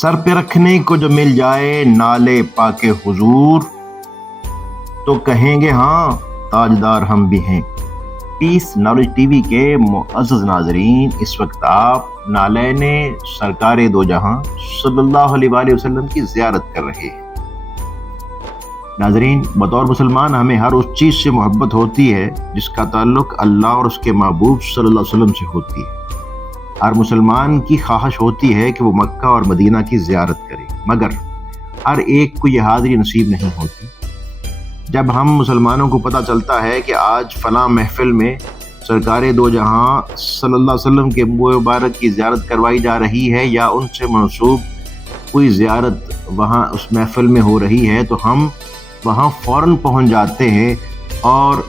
Sir पे रखने को जो मिल जाए नाले पाके हुजूर तो कहेंगे हाँ ताजदार हम भी हैं। पीस नॉलेज टीवी के मुअज़्ज़ज़ नाज़रीन, इस वक्त आप नालैन सरकार दो जहां सल्लल्लाहु अलैहि वसल्लम की ज़ियारत कर रहे हैं। नाज़रीन, बतौर मुसलमान हमें हर उस चीज़ से मोहब्बत होती है जिसका ताल्लुक़ अल्लाह और उसके महबूब सल्लल्लाहु अलैहि वसल्लम से होती है। हर मुसलमान की ख्वाहिश होती है कि वो मक्का और मदीना की ज़ियारत करे, मगर हर एक को यह हाज़री नसीब नहीं होती। जब हम मुसलमानों को पता चलता है कि आज फ़लाँ महफ़िल में सरकार दो जहां सल्लल्लाहु अलैहि वसल्लम के मुबारक की ज़ियारत करवाई जा रही है या उनसे मनसूब कोई ज़ियारत वहाँ उस महफ़िल में हो रही है, तो हम वहाँ फ़ौरन पहुँच जाते हैं और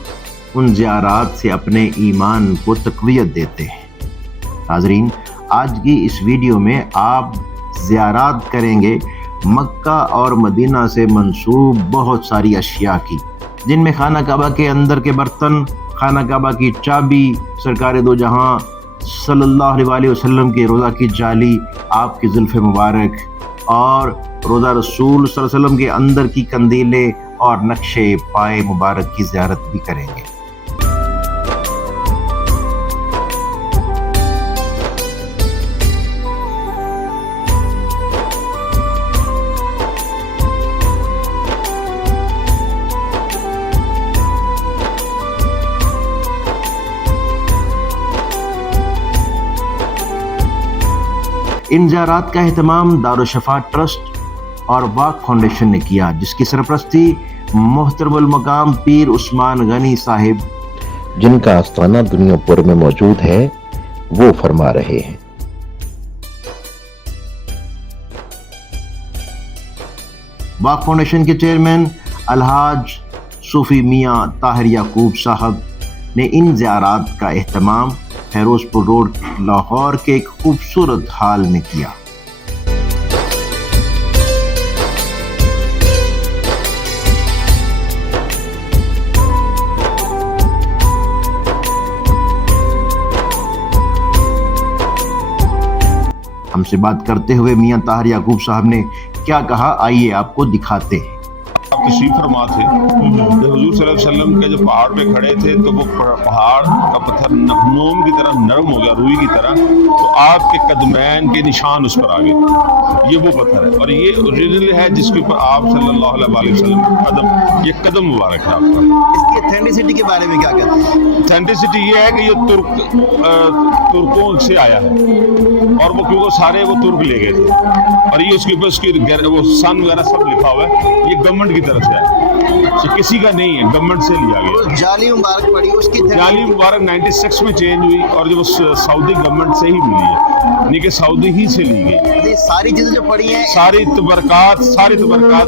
उन ज़ियारात से अपने ईमान को तक़वियत देते हैं। नाज़रीन, आज की इस वीडियो में आप ज़ियारात करेंगे मक्का और मदीना से मंसूब बहुत सारी अशिया की, जिनमें खाना काबा के अंदर के बर्तन, खाना काबा की चाबी, सरकार दो जहां सल्लल्लाहु अलैहि वसल्लम के रोज़ा की जाली, आपकी जुल्फ़े मुबारक और रोज़ा रसूल सल्लल्लाहु अलैहि वसल्लम के अंदर की कंदीलें और नक्शे पाए मुबारक की ज़ियारत भी करेंगे। इन ज़ियारात का एहतमाम दारुशफ़ा ट्रस्ट और वाक़ फाउंडेशन ने किया, जिसकी सरपरस्ती मोहतरमुल मकाम पीर उस्मान गनी साहिब, जिनका आस्थाना दुनिया भर में मौजूद है, वो फरमा रहे हैं। वाक़ फाउंडेशन के चेयरमैन अलहाज सूफी मियाँ ताहिर याकूब साहब ने इन ज़ियारात का एहतमाम फेरोजपुर रोड लाहौर के एक खूबसूरत हाल में किया। हमसे बात करते हुए मियाँ ताहिर याकूब साहब ने क्या कहा, आइए आपको दिखाते हैं। तशरीफ फरमा थे तो हुजूर सल्लल्लाहु अलैहि वसल्लम के जो पहाड़ पे खड़े थे तो वो पहाड़ का पत्थर मोम की तरह नरम हो गया, रुई की तरह, तो आपके कदमैन के निशान उस पर आ गए। ये वो पत्थर है और ये ओरिजिनल है जिसके ऊपर आप सल्लल्लाहु अलैहि वसल्लम कदम, ये कदम मुबारक है आपका। इसकी ऑथेंटिसिटी के बारे में क्या कहते हैं? ऑथेंटिसिटी ये है कि ये तुर्कों से आया है और वो क्योंकि सारे वो तुर्क ले गए थे और ये उसके ऊपर उसकी वो सन वगैरह सब लिखा हुआ है। ये गवर्नमेंट की तरफ से है, तो किसी का नहीं है, गवर्नमेंट से लिया गया। जाली मुबारक पड़ी, उसकी जाली मुबारक 96 में चेंज हुई और जो सऊदी गवर्नमेंट से ही मिली है, यानी कि सऊदी ही से ली गई। ये सारी चीजें जो पड़ी हैं, सारी तबरकात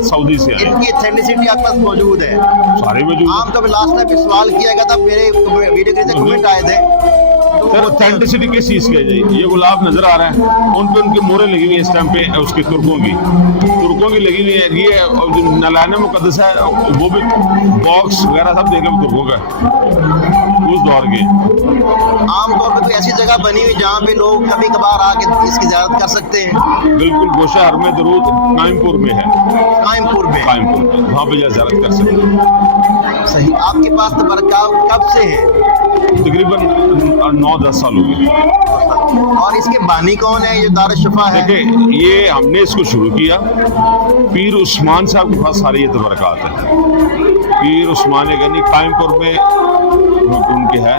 सऊदी से आई। इनकी ऑथेंटिसिटी आपके पास मौजूद है? सारे मौजूद। आमतौर पर लास्ट टाइम सवाल किया गया था, मेरे वीडियो के कमेंट आए थे, सर ऑथेंटिसिटी किस चीज़ की है? ये गुलाब नजर आ रहा है, उन पे उनकी मोहरें लगी हुई है इस टाइम पे, उसके तुर्कों की लगी हुई है। ये जो नलाने मुकद्दस है वो भी बॉक्स वगैरह सब देख लो तुर्कों का उस दौर के। आमतौर पर कोई ऐसी जगह बनी हुई जहाँ पे लोग कभी कभार आके इसकी ज़ियारत कर सकते हैं? बिल्कुल, गोशा हरम दरूद कायमपुर में है। कायमपुर में वहाँ पे ज़ियारत कर सकते हैं। सही। आपके पास तबरकात कब से है? तकरीबन 9-10 साल हो गए। और इसके बानी कौन है? ये दारुशफ़ा है। देखिए, ये हमने इसको शुरू किया, पीर उस्मान साहब के पास सारे ये तबरकात है। पीर उस्मान गनी कायमपुर में उनके है,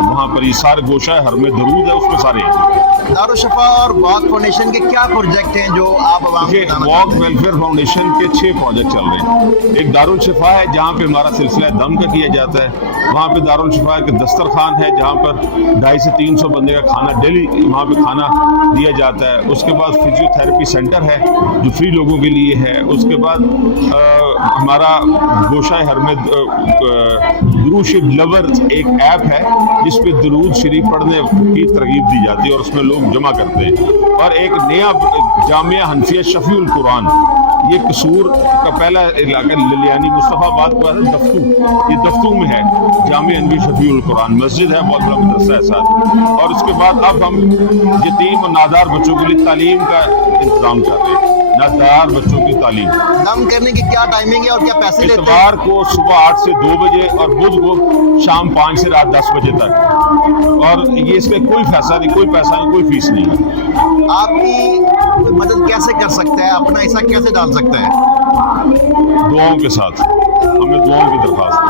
वहाँ पर ये सारे गोशा है, हरम दरूद है, उसमें सारे दारुशफ़ा और वाक़ फाउंडेशन के क्या प्रोजेक्ट हैं जो आप वाक़ वेलफेयर फाउंडेशन के 6 प्रोजेक्ट चल रहे हैं। एक दारुल शिफा है जहाँ पे हमारा सिलसिला दम का किया जाता है। वहाँ पे दारुल शिफा के दस्तरखान है जहाँ पर 250 से 300 बंदे का खाना डेली वहाँ पे खाना दिया जाता है। उसके बाद फिजियोथेरेपी सेंटर है जो फ्री लोगों के लिए है। उसके बाद हमारा गोशा हरम दुरूद शरीफ लवर एक ऐप है जिस पे दुरूद शरीफ पढ़ने की तरगीब दी जाती है और उसमें लोग जमा करते हैं। और एक नया जामिया हनफिया शफीउल कुरान ये कसूर का पहला इलाका लिलियानी मुस्तफ़ाबाद को है दफ्तू, ये दफ्तू में है जामिया अनवी शफीउल कुरान मस्जिद है, बहुत बड़ा मदरसा है साथ। और उसके बाद अब हम यतीम और नादार बच्चों के लिए तालीम का इंतजाम कर रहे हैं, नादार बच्चों की तालीम। दम करने की क्या टाइमिंग है और क्या पैसे लेते हैं? इतवार को सुबह 8 से 2 बजे और बुध को शाम 5 से रात 10 बजे तक। और ये इसमें कोई पैसा नहीं, कोई पैसा नहीं, कोई फीस नहीं है। आपकी मदद कैसे कर सकता है, अपना हिस्सा कैसे डाल सकता है? दुआओं के साथ, हमें दुआओं की दरख्वास्त है।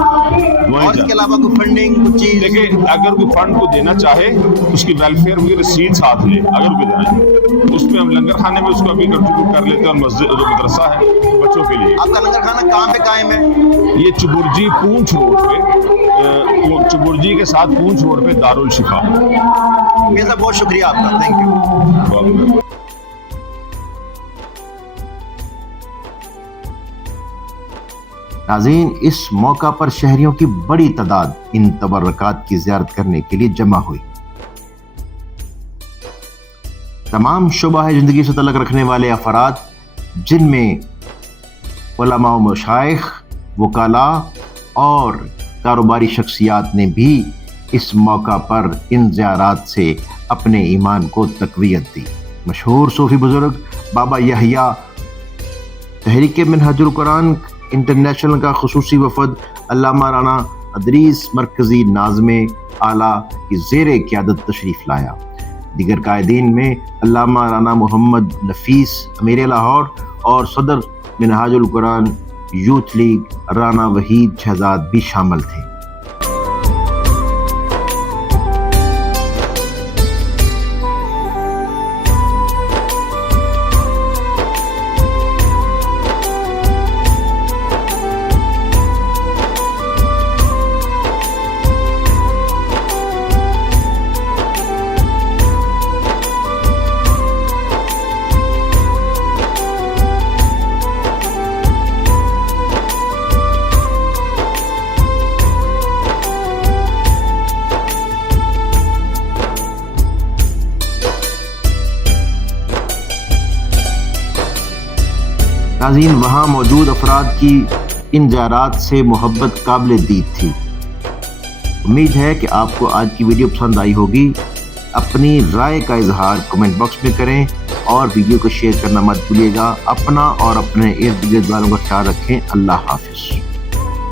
दुआएं और इसके चाहिए। अलावा कोई फंडिंग कुछ चीज? देखिए, अगर कोई फंड को देना चाहे उसकी वेलफेयर की रसीद साथ ले, अगर कोई देना है उसमें हम लंगर खाने में उसको अभी कंट्रीब्यूट कर लेते हैं। और मस्जिद जो मदरसा है बच्चों के लिए, आपका लंगर खाना कहाँ पे कायम है? ये चुबुर्जी पूंछ रोड पे, चुबुर्जी के साथ पूंछ रोड पे दारुल शिफा। मेरा बहुत शुक्रिया आपका, थैंक यू। नाज़रीन, इस मौका पर शहरियों की बड़ी तादाद इन तबर्रकात की ज़ियारत करने के लिए जमा हुई। तमाम शुबा ज़िंदगी से तल्लुक़ रखने वाले अफराद, जिनमें उलमा व मशाइख, वकाला और कारोबारी शख्सियात ने भी इस मौका पर इन ज़ियारात से अपने ईमान को तक़वियत दी। मशहूर सूफ़ी बुज़ुर्ग बाबा यहया तहरीक मिनहाजुल कुरान इंटरनेशनल का खुसूसी वफद अल्लामा राना अदरीस मरकज़ी नाज़्मे आला की ज़ेर क़यादत तशरीफ़ लाया। दीगर कायदीन में अल्लामा राना मोहम्मद नफीस अमीर लाहौर और सदर मिनहाजुल कुरान यूथ लीग राना वहीद शहजाद भी शामिल थे। नाज़रीन, वहाँ मौजूद अफराद की इन ज़ियारात से मोहब्बत काबिल दीद थी। उम्मीद है कि आपको आज की वीडियो पसंद आई होगी। अपनी राय का इजहार कमेंट बॉक्स में करें और वीडियो को शेयर करना मत भूलिएगा। अपना और अपने इर्द गिर्द वालों का ख्याल रखें। अल्लाह हाफिज़।